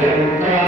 Amém.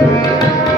Thank